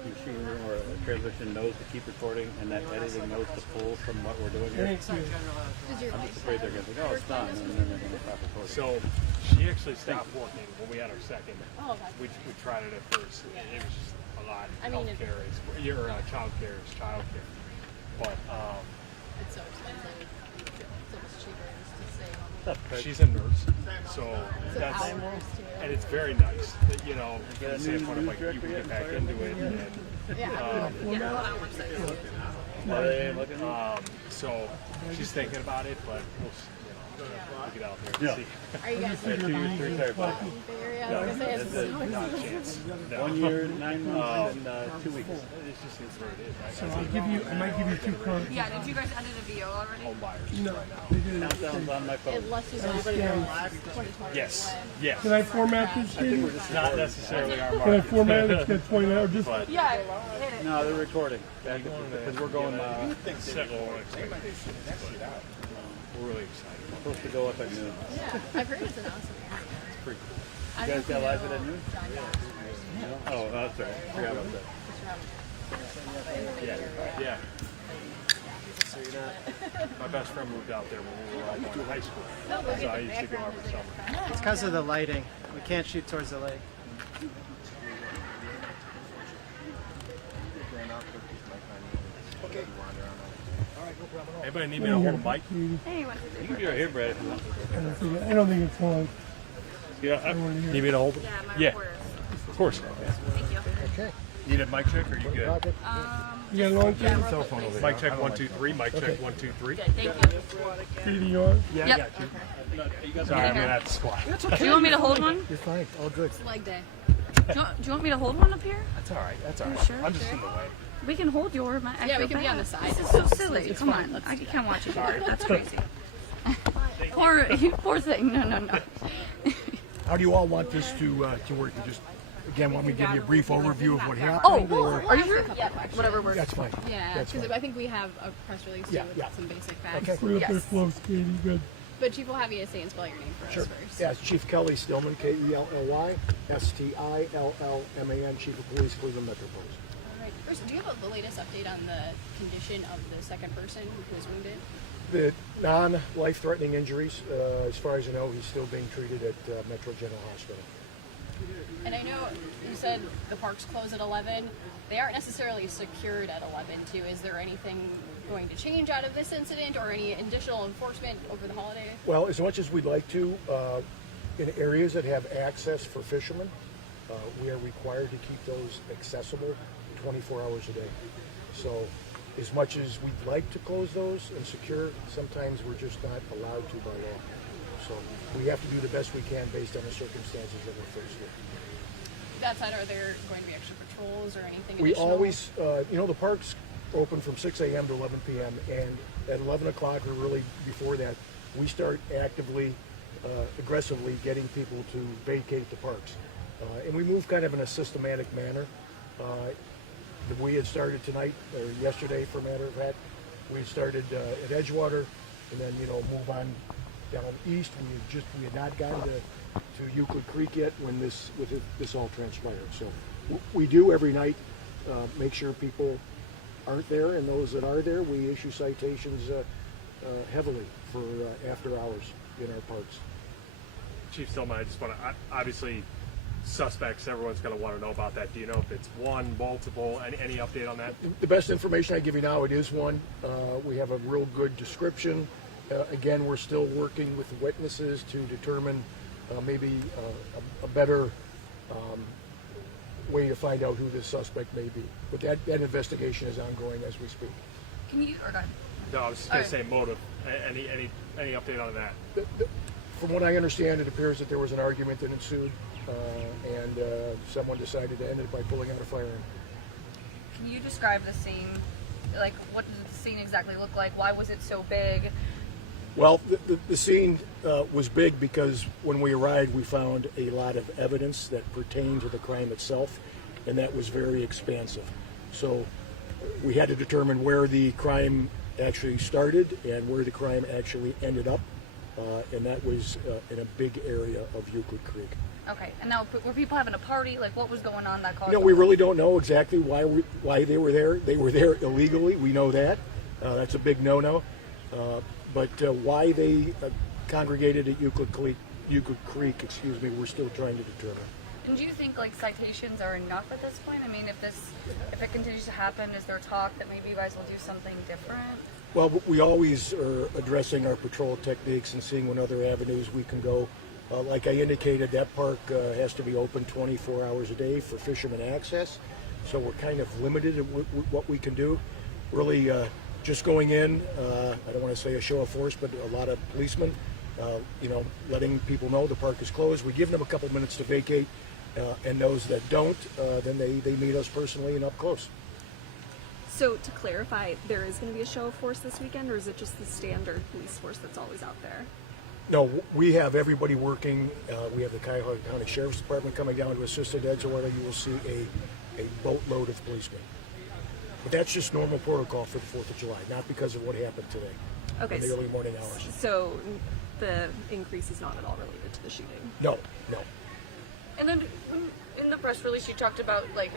machine or transmission knows to keep recording and that editing knows to pull from what we're doing here? Thank you. I'm just afraid they're going to think, oh, it's done, and then they're going to stop recording. So she actually stopped working when we had our second. Oh, okay. We tried it at first. It was just a lot. I mean, Healthcare is your childcare is childcare, but It's so expensive. It's almost cheaper just to stay home. she's a nurse, so It's that's hours too. and it's very nice. That, you know, from the standpoint of like you can get back into it. And, so she's thinking about it, but we'll get out there and see. Are you guys Yeah, 2 years, 3 sorry, but area? I was gonna say it's Not a chance. No. 1 year, 9 months, and 2 weeks. It's just it's where it is. Right? So I might give you 2 cards. Yeah, did you guys edit a VO already? Home buyers. No, they did it. Countdown's on my phone. Unless you guys Understand. 2020. Yes. Yes. Can I format this, Katie? Not necessarily our Can I market. format it? Get point out. Just Yeah, hit it. No, they're recording. Because we're going, Several expectations, but we're really excited. supposed to go up at noon. Yeah, I've heard it's an awesome area. It's pretty cool. You guys got live at noon? John Dodge. Oh, that's right. Forgot about that. Yeah. My best friend moved out there when we were all going to high school. So I used to go every summer. It's because of the lighting. We can't shoot towards the lake. Anybody need me to hold a mic? Hey, what's You can be right here, Brad. I don't think it's on. Yeah. Need me to hold it? Yeah, my Yeah. reporter. Of course. Thank you. Okay. Need a mic check or you good? You got a long time? Mic check 1 2 3. Mic check 1 2 3. Good, thank you. Katie, you on? Yeah, I Yep. got you. Sorry, I'm gonna have to squat. Do you want me to hold one? You're fine. All good. It's leg day. Do you want me to hold one up here? That's all right. That's all You right. sure? I'm just in the way. We can hold your. Yeah, we can be on the side. This is so silly. Come on, I can't watch it. That's crazy. Poor thing. No. How do you all want this to work? You just again want me to give you a brief overview of what happened? Oh, or are you sure? Yeah, whatever works. that's fine. Yeah, That's because fine. I think we have a press release too with some basic facts. Okay. Put it up there close, Katie. Good. But Chief will have you say and spell your name for Sure. us first. Yeah, it's Chief Kelly Stillman, Kelly Stillman, Chief of Police, Cleveland Metroparks. All right. First, do you have the latest update on the condition of the second person who was wounded? The non-life-threatening injuries, as far as I know, he's still being treated at Metro General Hospital. And I know you said the parks close at 11. They aren't necessarily secured at 11 too. Is there anything going to change out of this incident or any additional enforcement over the holiday? Well, as much as we'd like to, in areas that have access for fishermen, we are required to keep those accessible 24 hours a day. So as much as we'd like to close those and secure, sometimes we're just not allowed to by law. So we have to do the best we can based on the circumstances that we're faced with. That said, are there going to be extra patrols or anything We additional? always, the parks open from 6 a.m. to 11 p.m. and at 11 o'clock or really before that, we start actively, aggressively getting people to vacate the parks. And we move kind of in a systematic manner. We had started tonight, or yesterday for a matter of fact, we started at Edgewater and then, move on down east. We had not gotten to Euclid Creek yet when this all transpired. So we do every night make sure people aren't there, and those that are there, we issue citations heavily for after hours in our parks. Chief Stillman, I just want to, obviously, suspects, everyone's going to want to know about that. Do you know if it's one, multiple, any update on that? The best information I give you now, it is one. We have a real good description. Again, we're still working with witnesses to determine maybe a better way to find out who this suspect may be. But that investigation is ongoing as we speak. Can you? Or not? No, I was just going to say motive. Any update on that? From what I understand, it appears that there was an argument that ensued, and someone decided to end it by pulling out a firearm. Can you describe the scene? Like, what does the scene exactly look like? Why was it so big? Well, the scene was big because when we arrived, we found a lot of evidence that pertained to the crime itself, and that was very expansive. So we had to determine where the crime actually started and where the crime actually ended up, and that was in a big area of Euclid Creek. Okay, and now were people having a party? Like, what was going on that caused? No, we really don't know exactly why they were there. They were there illegally. We know that. That's a big no-no. But why they congregated at Euclid Creek, we're still trying to determine. And do you think like citations are enough at this point? I mean, if it continues to happen, is there talk that maybe you guys will do something different? Well, we always are addressing our patrol techniques and seeing what other avenues we can go. Like I indicated, that park has to be open 24 hours a day for fishermen access, so we're kind of limited in what we can do. Really, just going in, I don't want to say a show of force, but a lot of policemen, letting people know the park is closed. We give them a couple minutes to vacate, and those that don't, then they meet us personally and up close. So to clarify, there is going to be a show of force this weekend, or is it just the standard police force that's always out there? No, we have everybody working. We have the Cuyahoga County Sheriff's Department coming down to assist at Edgewater. You will see a boatload of policemen. But that's just normal protocol for the 4th of July, not because of what happened today in the early morning hours. So the increase is not at all related to the shooting? No. And then in the press release, you talked about like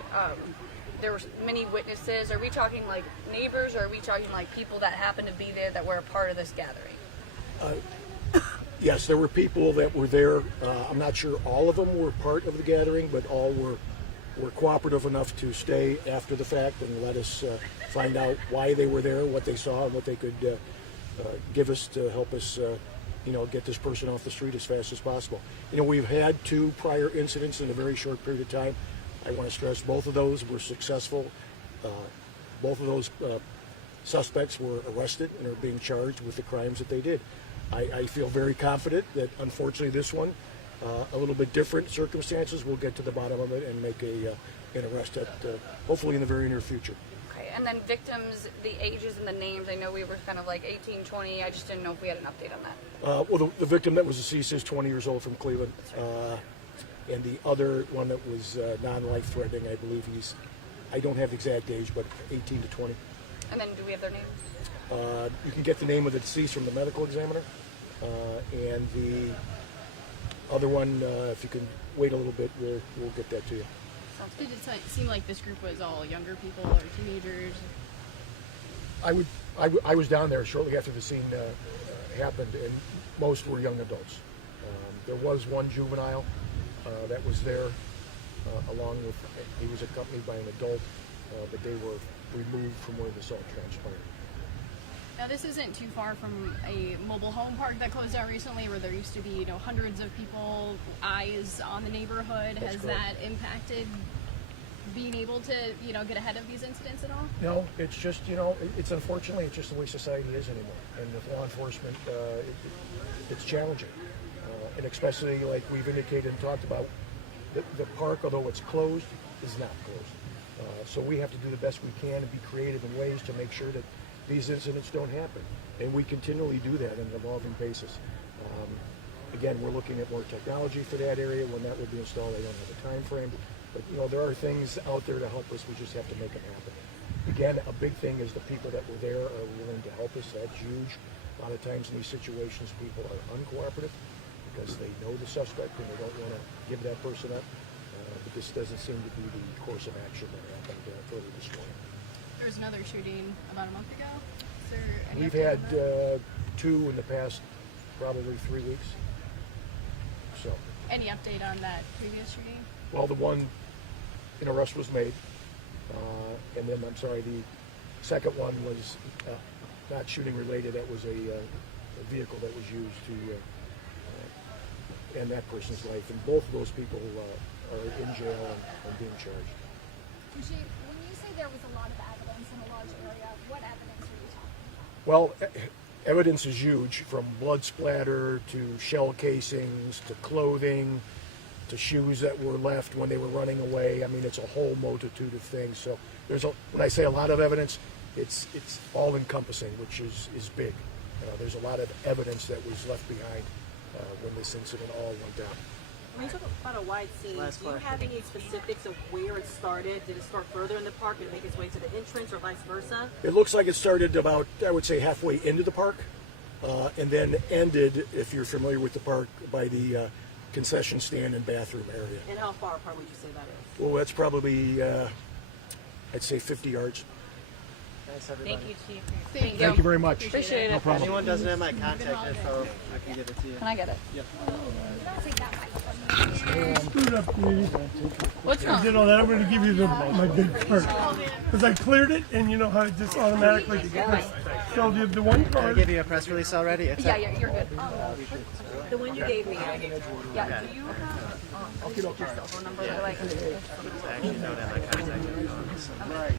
there were many witnesses. Are we talking like neighbors, or are we talking like people that happened to be there that were a part of this gathering? Yes, there were people that were there. I'm not sure all of them were part of the gathering, but all were cooperative enough to stay after the fact and let us find out why they were there, what they saw, and what they could give us to help us, get this person off the street as fast as possible. We've had 2 prior incidents in a very short period of time. I want to stress both of those were successful. Both of those suspects were arrested and are being charged with the crimes that they did. I feel very confident that, unfortunately, this one, a little bit different circumstances, we'll get to the bottom of it and make an arrest at hopefully in the very near future. Okay, and then victims, the ages and the names. I know we were kind of like 18, 20. I just didn't know if we had an update on that. Well, the victim that was deceased is 20 years old from Cleveland, and the other one that was non-life-threatening, I believe I don't have the exact age, but 18 to 20. And then do we have their names? You can get the name of the deceased from the medical examiner, and the other one, if you can wait a little bit, we'll get that to you. Did it seem like this group was all younger people or teenagers? I was down there shortly after the scene happened, and most were young adults. There was one juvenile that was there, along with, he was accompanied by an adult, but they were removed from where the assault transpired. Now, this isn't too far from a mobile home park that closed down recently, where there used to be, hundreds of people, eyes on the neighborhood. That's Has correct. that impacted being able to, get ahead of these incidents at all? No, it's just, it's unfortunately, it's just the way society is anymore. And with law enforcement, it's challenging. And especially, like we've indicated and talked about, the park, although it's closed, is not closed. So we have to do the best we can and be creative in ways to make sure that these incidents don't happen. And we continually do that on an evolving basis. Again, we're looking at more technology for that area. When that will be installed, I don't have a time frame. But there are things out there to help us. We just have to make them happen. Again, a big thing is the people that were there are willing to help us. That's huge. A lot of times in these situations, people are uncooperative because they know the suspect and they don't want to give that person up. But this doesn't seem to be the course of action that happened earlier this morning. There was another shooting about a month ago. Is there any We've update had on that? 2 in the past probably 3 weeks. So, Any update on that previous shooting? well, the one, an arrest was made, and then the second one was not shooting related. That was a vehicle that was used to end that person's life, and both of those people are in jail and being charged. When you say there was a lot of evidence in a large area, what evidence are you talking about? Well, evidence is huge, from blood splatter to shell casings to clothing to shoes that were left when they were running away. I mean, it's a whole multitude of things. So when I say a lot of evidence, it's all encompassing, which is big. There's a lot of evidence that was left behind when this incident all went down. When you talk about a wide scene, do you have any specifics of where it started? Did it start further in the park? Did it make its way to the entrance or vice versa? It looks like it started about, I would say, halfway into the park, and then ended, if you're familiar with the park, by the concession stand and bathroom area. And how far apart would you say that is? Well, that's probably, I'd say 50 yards. Thanks, everybody. Thank you, Chief. Thank you very much. Appreciate it. No problem. If anyone doesn't have my contact info, I can get it to you. Can I get it? Yep. Screwed up, Katie. What's I did all that. I'm going to give you my big card. Because I cleared it, and you know how it just automatically. So the one Did I card. give you a press release already? It's Yeah, you're good. The one you gave me. Yeah, do you have your cell phone number? Yeah. Like, I actually don't have my contact info. Right.